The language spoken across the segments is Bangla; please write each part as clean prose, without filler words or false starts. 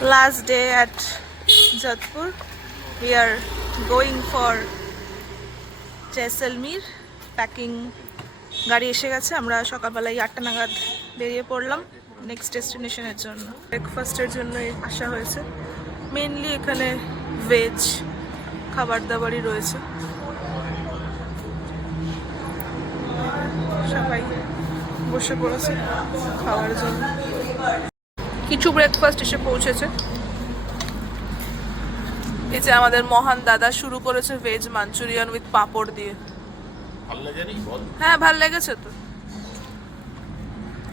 Last day at Jodhpur. We are going for Jaisalmer. Packing গাড়ি এসে গেছে। আমরা সকালবেলায় 8টা নাগাদ বেরিয়ে পড়লাম নেক্সট ডেস্টিনেশনের জন্য। ব্রেকফাস্টের জন্য আসা হয়েছে। মেনলি এখানে ভেজ খাবার দাবারই রয়েছে। সবাই বসে পড়েছে খাওয়ার জন্য। কিছু ব্রেকফাস্ট এসে পৌঁছেছে। এই যে আমাদের মহান দাদা শুরু করেছে ভেজ মাঞ্চুরিয়ান উইথ পাপড় দিয়ে। হ্যাঁ, ভাল লেগেছে তো।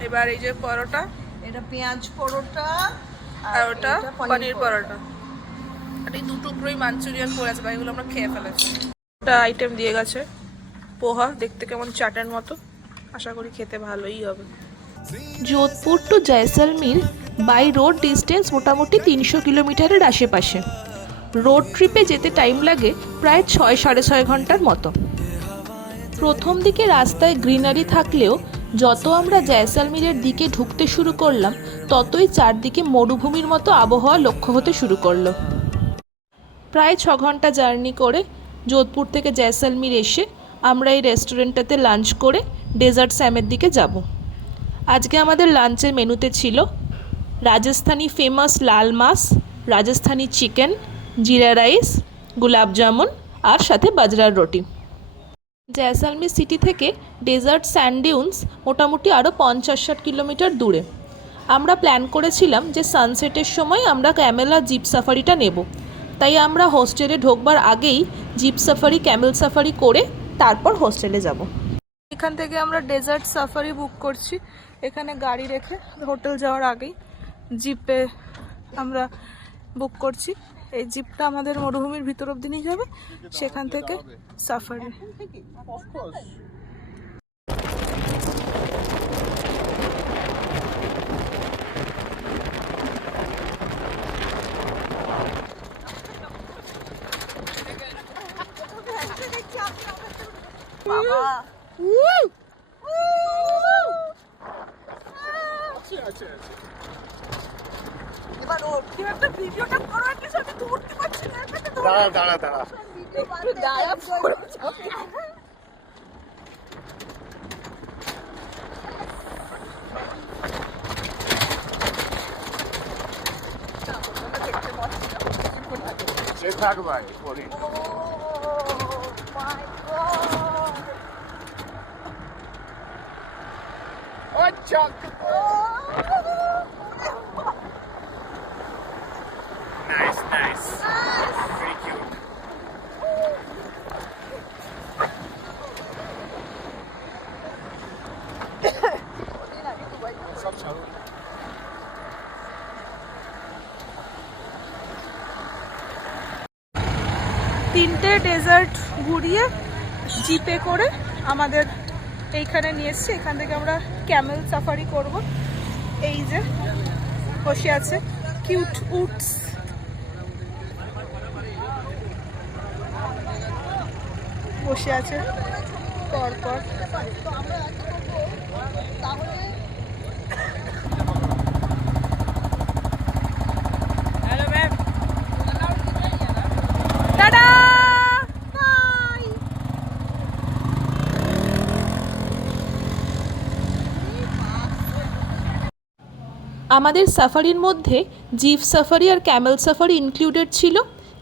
এবার এই যে পরোটা, এটা পেঁয়াজ পরোটা আর ওটা পনির পরোটা। আর এই দুটো পুরোই মাঞ্চুরিয়ান পড়েছে, ভাই এগুলো আমরা খেয়ে ফেলেছি। একটা আইটেম দিয়ে গেছে পোহা, দেখতে কেমন চাটের মতো। আশা করি খেতে ভালোই হবে। Jodhpur to Jaisalmer by road distance মোটামুটি 300 কিলোমিটারের আশেপাশে। রোড ট্রিপে যেতে টাইম লাগে প্রায় 6-6.5 ঘন্টার মতো। প্রথম দিকে রাস্তায় গ্রিনারি থাকলেও যত আমরা জয়সলমীরের দিকে ঢুকতে শুরু করলাম ততই চারদিকে মরুভূমির মতো আবহাওয়া লক্ষ্য হতে শুরু করলো। প্রায় 6 ঘন্টা জার্নি করে যোধপুর থেকে জয়সলমীর এসে আমরা এই রেস্টুরেন্টটাতে লাঞ্চ করে ডেজার্ট স্যামের দিকে যাব। আজকে আমাদের লাঞ্চের মেনুতে ছিল রাজস্থানি ফেমাস লাল মাছ, রাজস্থানি চিকেন, জিরা রাইস, গুলাব জামুন আর সাথে বাজরার রুটি। জয়সলমীর সিটি থেকে ডেজার্ট স্যান্ড ডিউনস মোটামুটি আরও 50-60 কিলোমিটার দূরে। আমরা প্ল্যান করেছিলাম যে সানসেটের সময় আমরা ক্যামেল আর জিপ সাফারিটা নেব, তাই আমরা হোস্টেলে ঢোকবার আগেই জিপ সাফারি ক্যামেল সাফারি করে তারপর হোস্টেলে যাব। এখান থেকে আমরা ডেজার্ট সাফারি বুক করছি। এখানে গাড়ি রেখে হোটেল যাওয়ার আগেই জিপে আমরা বুক করছি। এই জিপটা আমাদের মরুভূমির ভিতর অব্দি নিয়ে যাবে, সেখান থেকে সাফারি। এবার ও কি একটা ভিডিওটা করো, একটা সাথে উঠতে পারছি না। দাঁড়া একটু গায়েব করে সে থাক ভাই পরে। আচ্ছা নাইস নাইস ভেরি কিউট। সব ছাড়ো। তিনটে ডেজার্ট ঘুরিয়ে জিপে করে আমাদের এইখানে নিয়ে এসছি। এখান থেকে আমরা ক্যামেল সাফারি করব। এই যে বসে আছে কিউট উটস। বসে আছে পরপর। Hello ma'am, tata. আমাদের সাফারির মধ্যে জিপ সাফারি আর ক্যামেল সাফারি ইনক্লুডেড ছিল।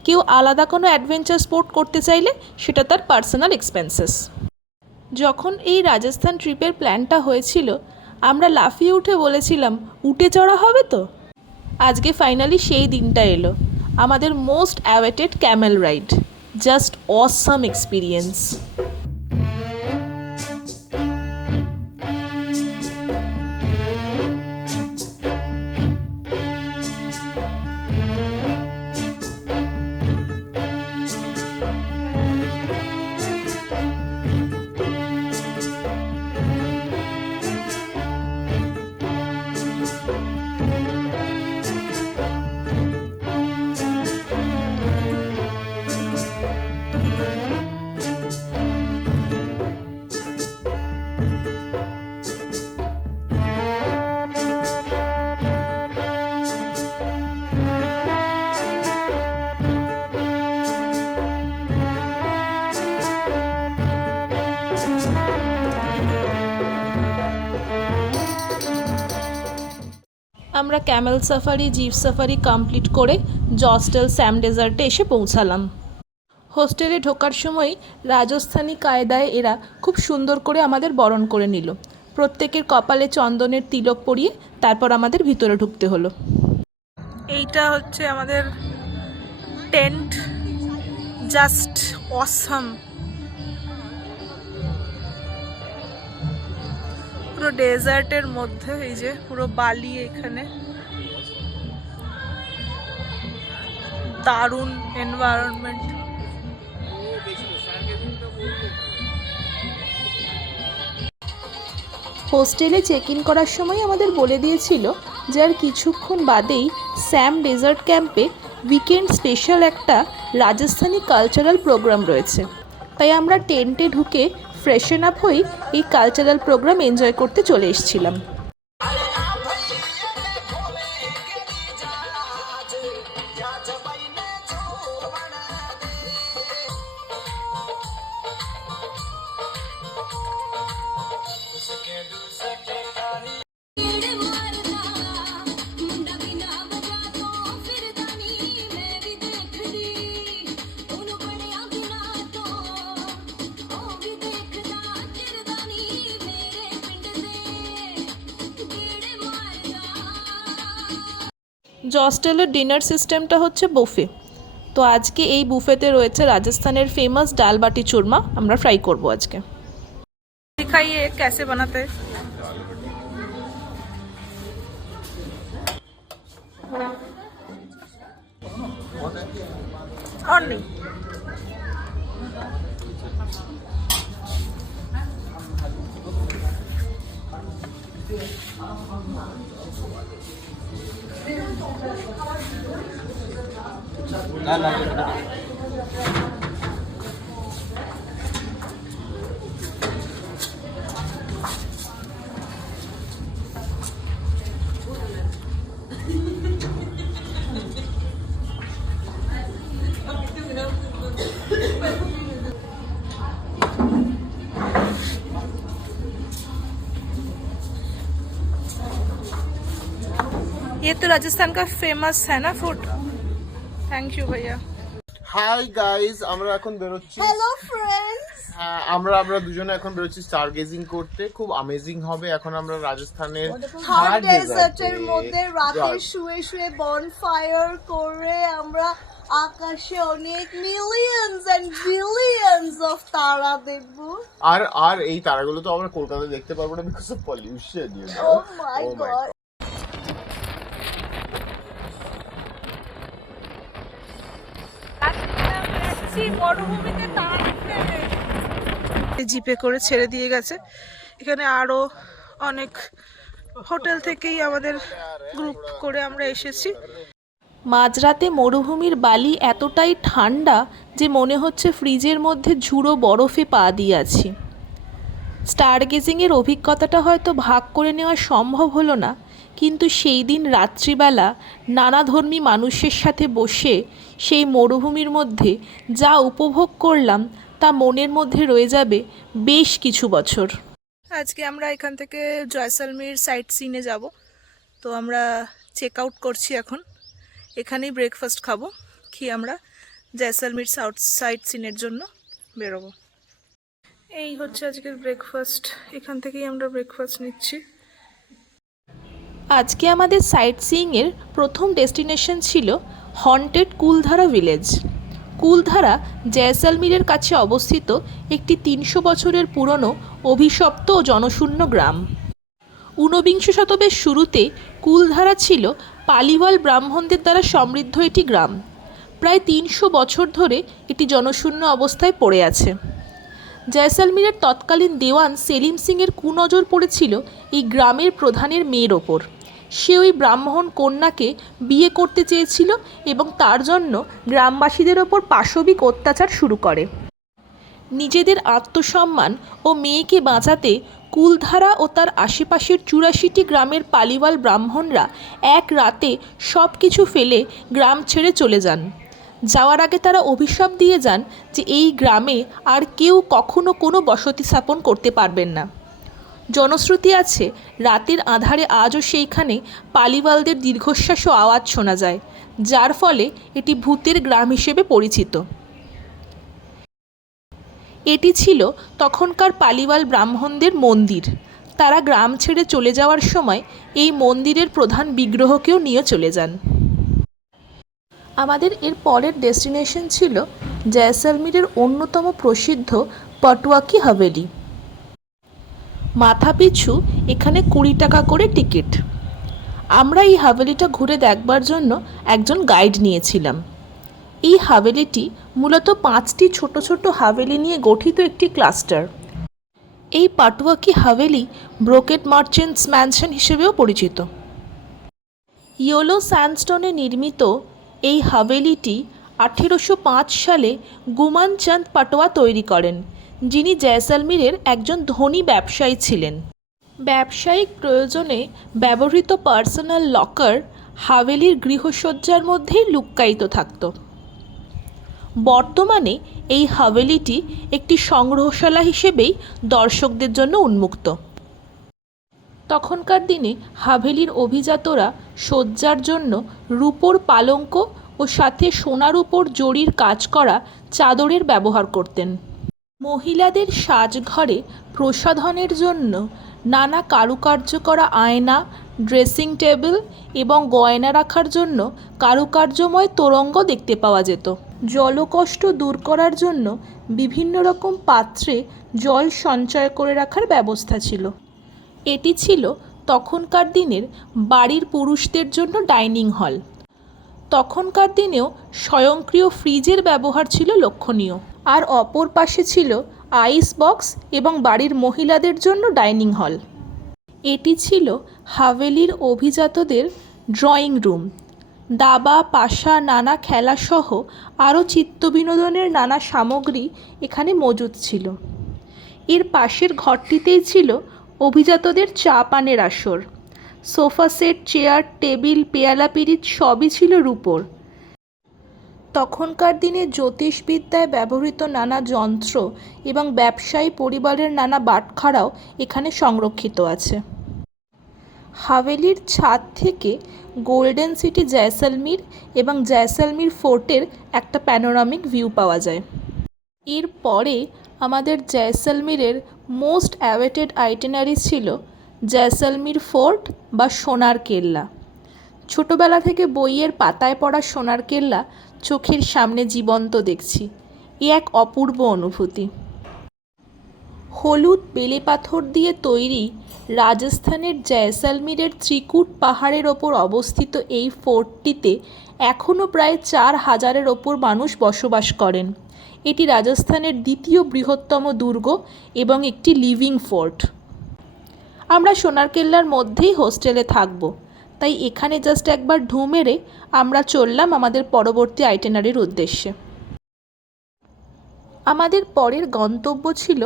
কেউ আলাদা কোনো অ্যাডভেঞ্চার স্পোর্ট করতে চাইলে সেটা তার পার্সোনাল এক্সপেন্সেস। যখন এই রাজস্থান ট্রিপের প্ল্যানটা হয়েছিল আমরা লাফিয়ে উঠে বলেছিলাম উটে চড়া হবে তো। আজকে ফাইনালি সেই দিনটা এলো, আমাদের most awaited camel ride. Just awesome experience. আমরা camel safari, jeep safari complete করে জস্টেল স্যাম ডেজার্টে এসে পৌঁছালাম। হোস্টেলে ঢোকার সময় রাজস্থানী কায়দায় এরা খুব সুন্দর করে আমাদের বরণ করে নিল। প্রত্যেকের কপালে চন্দনের তিলক পরিয়ে তারপর আমাদের ভিতরে ঢুকতে হলো। এইটা হচ্ছে আমাদের টেন্ট, জাস্ট অসাম। পুরো ডেজার্টের মধ্যে, এই যে পুরো বালি, এখানে দারুণ এনভায়রনমেন্ট। হোস্টেলে চেক ইন করার সময় আমাদের বলে দিয়েছিল যে আর কিছুক্ষণ বাদেই স্যাম ডেজার্ট ক্যাম্পে উইকেন্ড স্পেশাল একটা রাজস্থানী কালচারাল প্রোগ্রাম রয়েছে। তাই আমরা টেন্টে ঢুকে ফ্রেশন আপ হয়ে এই কালচারাল প্রোগ্রাম এনজয় করতে চলে এসেছিলাম। জস্টেলের ডিনার সিস্টেমটা হচ্ছে বুফে। তো আজকে এই বুফেতে রয়েছে রাজস্থানের ফেমাস ডাল বাটি চুরমা, আমরা ফ্রাই করব আজকে। दिखाइए कैसे बनाते हैं। और नहीं, ये तो राजस्थान का फेमस है ना फूड। थैंक यू भैया। হাই গাইস, আমরা এখন বেরোচ্ছি। হ্যালো ফ্রেন্ডস, হ্যাঁ, আমরা দুজনে এখন বেরোচ্ছি স্টার গেজিং করতে। খুব অ্যামেজিং হবে। এখন আমরা রাজস্থানের থার ডেজার্টের মধ্যে রাতে শুয়ে শুয়ে বনফায়ার করে আমরা আকাশে অনেক মিলিয়নস এন্ড বিলিয়নস অফ তারা দেখবো। আর এই তারাগুলো তো আমরা কলকাতায় দেখতে পারবো না, because of pollution. Oh my god. জিপে করে ছেড়ে দিয়ে গেছে। এখানে আরো অনেক হোটেল থেকেই আমাদের গ্রুপ করে আমরা এসেছি। মাঝরাতে মরুভূমির বালি এতটাই ঠান্ডা যে মনে হচ্ছে ফ্রিজের মধ্যে ঝুড়ো বরফে পা দিয়ে আছি। স্টার গেজিংয়ের অভিজ্ঞতাটা হয়তো ভাগ করে নেওয়া সম্ভব হলো না, কিন্তু সেই দিন রাত্রিবেলা নানাধর্মী মানুষের সাথে বসে সেই মরুভূমির মধ্যে যা উপভোগ করলাম তা মনের মধ্যে রয়ে যাবে বেশ কিছু বছর। আজকে আমরা এখান থেকে জয়সলমীর সাইট সিনে যাব। তো আমরা চেক আউট করছি এখন। এখানেই ব্রেকফাস্ট খাবো, খেয়ে আমরা জয়সলমীর সাইট সিনের জন্য বেরোবো। এই হচ্ছে আজকের ব্রেকফাস্ট। এখান থেকেই আমরা ব্রেকফাস্ট নিচ্ছি। আজকে আমাদের সাইট সিইংয়ের প্রথম ডেস্টিনেশন ছিল হন্টেড কুলধারা ভিলেজ। কুলধারা জয়সলমীরের কাছে অবস্থিত একটি 300 বছরের পুরনো অভিশপ্ত ও জনশূন্য গ্রাম। ঊনবিংশ শতকের শুরুতে কুলধারা ছিল পালিওয়াল ব্রাহ্মণদের দ্বারা সমৃদ্ধ একটি গ্রাম। প্রায় 300 বছর ধরে এটি জনশূন্য অবস্থায় পড়ে আছে। জয়সলমীরের তৎকালীন দেওয়ান সেলিম সিংয়ের কুনজর পড়েছিল এই গ্রামের প্রধানের মেয়ের ওপর। সে ওই ব্রাহ্মণ কন্যাকে বিয়ে করতে চেয়েছিল এবং তার জন্য গ্রামবাসীদের ওপর পাশবিক অত্যাচার শুরু করে। নিজেদের আত্মসম্মান ও মেয়েকে বাঁচাতে কুলধারা ও তার আশেপাশের 84টি গ্রামের পালিওয়াল ব্রাহ্মণরা এক রাতে সব কিছু ফেলে গ্রাম ছেড়ে চলে যান। যাওয়ার আগে তারা অভিশাপ দিয়ে যান যে এই গ্রামে আর কেউ কখনো কোনো বসতি স্থাপন করতে পারবেন না। জনশ্রুতি আছে রাতের আঁধারে আজও সেইখানে পালিওয়ালদের দীর্ঘশ্বাস ও আওয়াজ শোনা যায়, যার ফলে এটি ভূতের গ্রাম হিসেবে পরিচিত। এটি ছিল তখনকার পালিওয়াল ব্রাহ্মণদের মন্দির। তারা গ্রাম ছেড়ে চলে যাওয়ার সময় এই মন্দিরের প্রধান বিগ্রহকেও নিয়ে চলে যান। আমাদের এর পরের ডেস্টিনেশন ছিল জয়সলমীরের অন্যতম প্রসিদ্ধ পটুয়া কি হাভেলি। মাথাপিছু এখানে 20 টাকা করে টিকিট। আমরা এই হাভেলিটা ঘুরে দেখবার জন্য একজন গাইড নিয়েছিলাম। এই হাভেলিটি মূলত 5টি ছোট ছোট হাভেলি নিয়ে গঠিত একটি ক্লাস্টার। এই পাটুয়া কি হাভেলি ব্রোকেট মার্চেন্টস ম্যানশন হিসেবেও পরিচিত। ইয়েলো স্যান্ডস্টোনে নির্মিত এই হাভেলিটি 1805 সালে গুমান চাঁদ পাটোয়া তৈরি করেন, যিনি জয়সলমীরের একজন ধনী ব্যবসায়ী ছিলেন। ব্যবসায়িক প্রয়োজনে ব্যবহৃত পার্সোনাল লকার হাভেলির গৃহসজ্জার মধ্যেই লুক্কায়িত থাকত। বর্তমানে এই হাভেলিটি একটি সংগ্রহশালা হিসেবেই দর্শকদের জন্য উন্মুক্ত। তখনকার দিনে হাভেলির অভিজাতরা সজ্জার জন্য রূপোর পালঙ্ক ও সাথে সোনার উপর জরির কাজ করা চাদরের ব্যবহার করতেন। মহিলাদের সাজঘরে প্রসাধনের জন্য নানা কারুকার্য করা আয়না, ড্রেসিং টেবিল এবং গয়না রাখার জন্য কারুকার্যময় তোরঙ্গ দেখতে পাওয়া যেত। জলকষ্ট দূর করার জন্য বিভিন্ন রকম পাত্রে জল সঞ্চয় করে রাখার ব্যবস্থা ছিল। এটি ছিল তখনকার দিনের বাড়ির পুরুষদের জন্য ডাইনিং হল। তখনকার দিনেও স্বয়ংক্রিয় ফ্রিজের ব্যবহার ছিল লক্ষণীয়। আর অপর পাশে ছিল আইস বক্স এবং বাড়ির মহিলাদের জন্য ডাইনিং হল। এটি ছিল হাভেলির অভিজাতদের ড্রয়িং রুম। দাবা, পাশা, নানা খেলাসহ আরও চিত্তবিনোদনের নানা সামগ্রী এখানে মজুদ ছিল। এর পাশের ঘরটিতেই ছিল অভিজাতদের চা পানের আসর। সোফা সেট, চেয়ার, টেবিল, পেয়ালা পিরিচ সবই ছিল রূপোর। তখনকার দিনে জ্যোতিষবিদ্যায় ব্যবহৃত নানা যন্ত্র এবং ব্যবসায়ী পরিবারের নানা বাটখারাও এখানে সংরক্ষিত আছে। হাভেলির ছাদ থেকে গোল্ডেন সিটি জয়সলমীর এবং জয়সলমীর ফোর্টের একটা প্যানোরামিক ভিউ পাওয়া যায়। এরপরে আমাদের জয়সলমীরের মোস্ট অ্যাওয়েটেড আইটেনারি ছিল জয়সলমীর ফোর্ট বা সোনার কেল্লা। ছোটবেলা থেকে বইয়ের পাতায় পড়া সোনার কেল্লা চোখের সামনে জীবন্ত দেখছি। এ এক অপূর্ব অনুভূতি। হলুদ বেলে পাথর দিয়ে তৈরি রাজস্থানের জয়সলমীরের ত্রিকুট পাহাড়ের ওপর অবস্থিত এই ফোর্টটিতে এখনও প্রায় 4000-এর ওপর মানুষ বসবাস করেন। এটি রাজস্থানের দ্বিতীয় বৃহত্তম দুর্গ এবং একটি লিভিং ফোর্ট। আমরা সোনার কেল্লার মধ্যেই হোস্টেলে থাকব, তাই এখানে জাস্ট একবার ঢু মেরে আমরা চললাম আমাদের পরবর্তী আইটেনারির উদ্দেশ্যে। আমাদের পরের গন্তব্য ছিল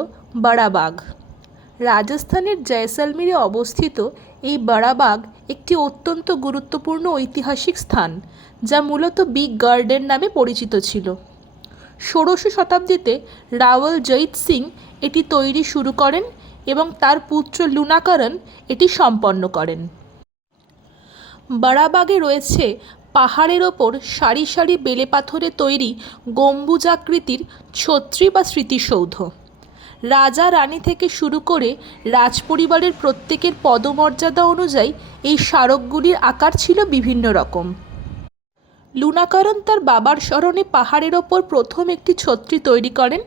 বড়াবাগ। রাজস্থানের জয়সলমীরে অবস্থিত এই বড়াবাগ একটি অত্যন্ত গুরুত্বপূর্ণ ঐতিহাসিক স্থান, যা মূলত বিগ গার্ডেন নামে পরিচিত ছিল। 16শ শতাব্দীতে রাওয়াল জয়িত সিং এটি তৈরি শুরু করেন এবং তার পুত্র লুনাকরণ এটি সম্পন্ন করেন। বড়াবাগে রয়েছে পাহাড়ের ওপর সারি সারি বেলে পাথরে তৈরি গম্বুজাকৃতির ছত্রি বা স্মৃতিসৌধ। রাজা রানী থেকে শুরু করে রাজপরিবারের প্রত্যেকের পদমর্যাদা অনুযায়ী এই স্মারকগুলির আকার ছিল বিভিন্ন রকম। লুনাকরণ তার বাবার স্মরণে পাহাড়ের ওপর প্রথম একটি ছত্রি তৈরি করেন।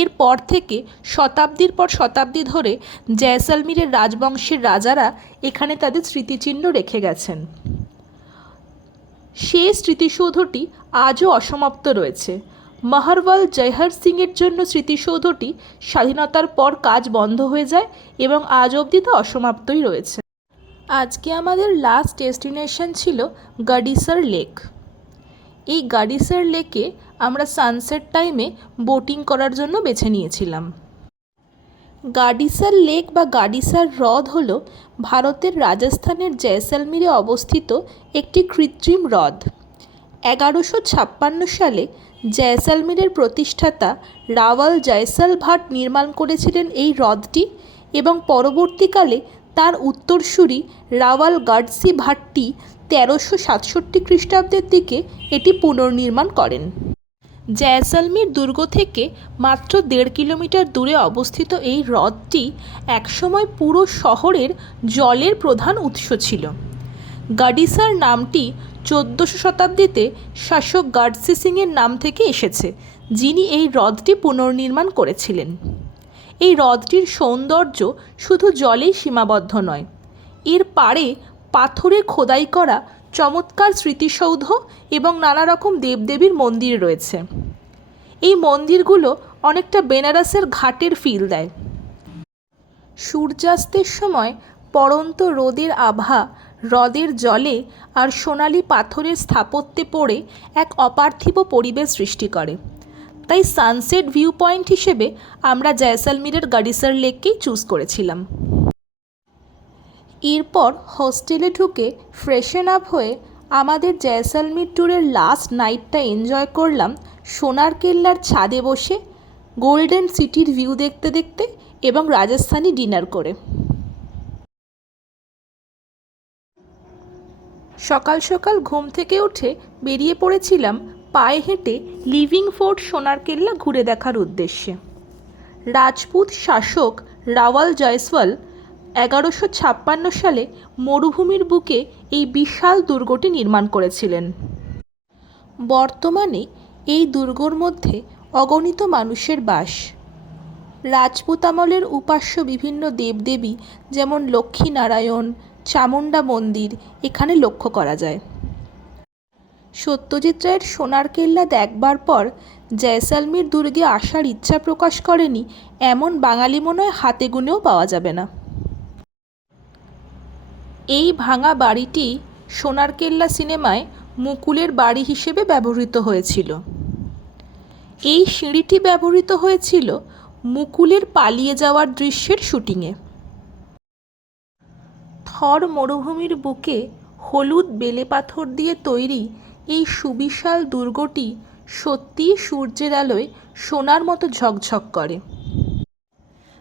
এরপর থেকে শতাব্দীর পর শতাব্দী ধরে জয়সলমীরের রাজবংশের রাজারা এখানে তাদের স্মৃতিচিহ্ন রেখে গেছেন। সেই স্মৃতিসৌধটি আজও অসমাপ্ত রয়েছে। মাহারওয়াল জয়হর সিংয়ের জন্য স্মৃতিসৌধটি স্বাধীনতার পর কাজ বন্ধ হয়ে যায় এবং আজ অবধি তা অসমাপ্তই রয়েছে। আজকে আমাদের লাস্ট ডেস্টিনেশন ছিল গাডিসার লেক। এই গাডিসার লেকে আমরা সানসেট টাইমে বোটিং করার জন্য বেছে নিয়েছিলাম। গাডিসার লেক বা গাডিসার হ্রদ হল ভারতের রাজস্থানের জয়সলমীরে অবস্থিত একটি কৃত্রিম হ্রদ। 1156 সালে জয়সলমীরের প্রতিষ্ঠাতা রাওয়াল জয়সল ভাট নির্মাণ করেছিলেন এই হ্রদটি এবং পরবর্তীকালে তার উত্তরসূরি রাওয়াল গার্ডসি ভাট্টি 1367 খ্রিস্টাব্দের দিকে এটি পুনর্নির্মাণ করেন। জয়সলমীর দুর্গ থেকে মাত্র 1.5 কিলোমিটার দূরে অবস্থিত এই হ্রদটি একসময় পুরো শহরের জলের প্রধান উৎস ছিল। গাডিসার নামটি 1400 শতাব্দীতে শাসক গার্ডসি সিংয়ের নাম থেকে এসেছে, যিনি এই হ্রদটি পুনর্নির্মাণ করেছিলেন। এই হ্রদটির সৌন্দর্য শুধু জলেই সীমাবদ্ধ নয়, এর পাড়ে পাথরে খোদাই করা চমৎকার স্মৃতিসৌধ এবং নানা রকম দেবদেবীর মন্দির রয়েছে। এই মন্দিরগুলো অনেকটা বেনারসের ঘাটের ফিল দেয়। সূর্যাস্তের সময় পড়ন্ত রোদের আভা হ্রদের জলে আর সোনালি পাথরের স্থাপত্যে পড়ে এক অপার্থিব পরিবেশ সৃষ্টি করে। তাই সানসেট ভিউ পয়েন্ট হিসেবে আমরা জয়সলমীরের গাডিসার লেককেই চুজ করেছিলাম। এরপর হোস্টেলে ঢুকে ফ্রেশন আপ হয়ে আমাদের জয়সলমীর ট্যুরের লাস্ট নাইটটা এনজয় করলাম সোনার কেল্লার ছাদে বসে, গোল্ডেন সিটির ভিউ দেখতে দেখতে এবং রাজস্থানি ডিনার করে। সকাল সকাল ঘুম থেকে উঠে বেরিয়ে পড়েছিলাম পায়ে হেঁটে লিভিং ফোর্ট সোনার কেল্লা ঘুরে দেখার উদ্দেশ্যে। রাজপুত শাসক রাওয়াল জয়সওয়াল 1156 সালে মরুভূমির বুকে এই বিশাল দুর্গটি নির্মাণ করেছিলেন। বর্তমানে এই দুর্গর মধ্যে অগণিত মানুষের বাস। রাজপুত আমলের উপাস্য বিভিন্ন দেবদেবী যেমন লক্ষ্মীনারায়ণ, চামুণ্ডা মন্দির এখানে লক্ষ্য করা যায়। সত্যজিৎ রায়ের সোনার কেল্লা দেখবার পর জয়সলমীর দুর্গে আসার ইচ্ছা প্রকাশ করেনি এমন বাঙালি মনে হয় হাতে গুনেও পাওয়া যাবে না। এই ভাঙা বাড়িটি সোনার কেল্লা সিনেমায় মুকুলের বাড়ি হিসেবে ব্যবহৃত হয়েছিল। এই সিঁড়িটি ব্যবহৃত হয়েছিল মুকুলের পালিয়ে যাওয়ার দৃশ্যের শুটিংয়ে। থর মরুভূমির বুকে হলুদ বেলে পাথর দিয়ে তৈরি এই সুবিশাল দুর্গটি সত্যিই সূর্যের আলোয় সোনার মতো ঝকঝক করে।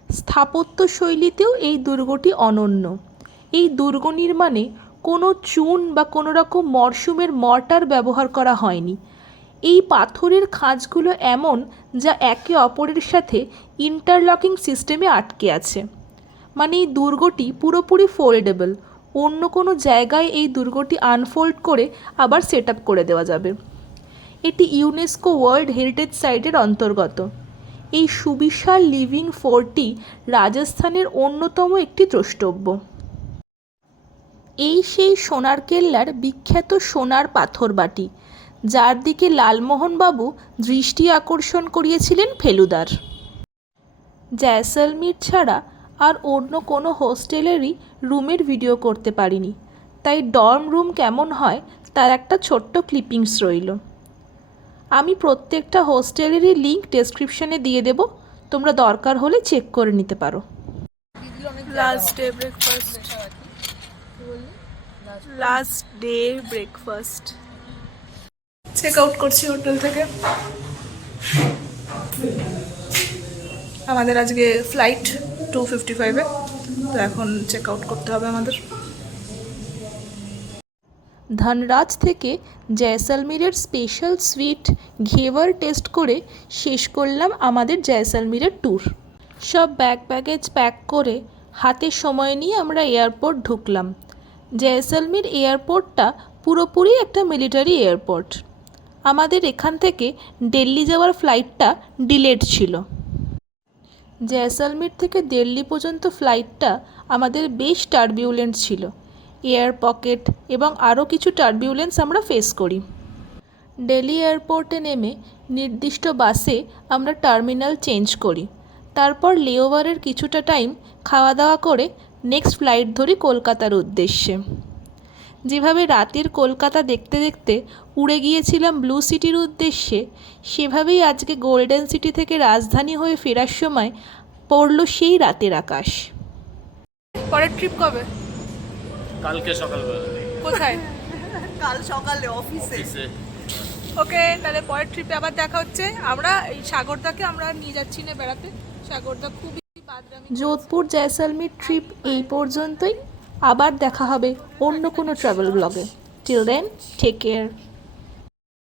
স্থাপত্য শৈলীতেও এই দুর্গটি অনন্য। এই দুর্গ নির্মাণে কোনো চুন বা কোনো রকম মরশুমের মর্টার ব্যবহার করা হয়নি। এই পাথরের খাঁজগুলো এমন যা একে অপরের সাথে ইন্টারলকিং সিস্টেমে আটকে আছে। মানে এই দুর্গটি পুরোপুরি ফোল্ডেবল, অন্য কোনো জায়গায় এই দুর্গটি আনফোল্ড করে আবার সেট আপ করে দেওয়া যাবে। এটি ইউনেস্কো ওয়ার্ল্ড হেরিটেজ সাইটের অন্তর্গত। এই সুবিশাল লিভিং ফোর্টটি রাজস্থানের অন্যতম একটি দ্রষ্টব্য। এই সেই সোনার কেল্লার বিখ্যাত সোনার পাথর বাটি, যার দিকে লালমোহনবাবু দৃষ্টি আকর্ষণ করিয়েছিলেন ফেলুদার। জয়সলমীর ছাড়া আর অন্য কোনো হোস্টেলেরই রুমের ভিডিও করতে পারিনি, তাই ডর্ম রুম কেমন হয় তার একটা ছোট্ট ক্লিপিংস রইল। আমি প্রত্যেকটা হোস্টেলেরই লিঙ্ক ডেসক্রিপশনে দিয়ে দেব, তোমরা দরকার হলে চেক করে নিতে পারো। Last day breakfast check out করছি হোটেল থেকে। আমাদের আজকে ফ্লাইট 2:55-এ, তো এখন চেক আউট করতে হবে আমাদের। ধনরাজ থেকে জয়সলমীরের স্পেশাল সুইট ঘেভার টেস্ট করে শেষ করলাম আমাদের জয়সলমীরের ট্যুর। সব ব্যাগেজ প্যাক করে হাতে সময় নিয়ে আমরা এয়ারপোর্ট ঢুকলাম। জয়সলমীর এয়ারপোর্টটা পুরোপুরি একটা মিলিটারি এয়ারপোর্ট। আমাদের এখান থেকে দিল্লি যাওয়ার ফ্লাইটটা ডিলেড ছিল। জয়সলমীর থেকে দিল্লি পর্যন্ত ফ্লাইটটা আমাদের বেশ টার্বিউলেন্ট ছিল। এয়ার পকেট এবং আরও কিছু টার্বিউলেন্স আমরা ফেস করি। দিল্লি এয়ারপোর্টে নেমে নির্দিষ্ট বাসে আমরা টার্মিনাল চেঞ্জ করি। তারপর লেওভারের কিছুটা টাইম খাওয়া দাওয়া করে নেক্সট ফ্লাইট ধরি কলকাতার উদ্দেশ্যে। যেভাবে রাতের কলকাতা দেখতে দেখতে উড়ে গিয়েছিলাম ব্লু সিটির উদ্দেশ্যে, সেভাবেই আজকে গোল্ডেন সিটি থেকে রাজধানী হয়ে ফেরার সময় পড়ল সেই রাতের আকাশ। পরের ট্রিপ কবে? কালকে সকালবেলা। কোথায়? কাল সকালে অফিসে। ওকে, তাহলে পরের ট্রিপে আবার দেখা হচ্ছে। আমরা এই সাগরদাকে আমরা নিয়ে যাচ্ছি না বেড়াতে। সাগরদা খুবই যোধপুর জয়সলমীর ট্রিপ এই পর্যন্তই। আবার দেখা হবে অন্য কোনো ট্রাভেল ব্লগে। Till then, take care.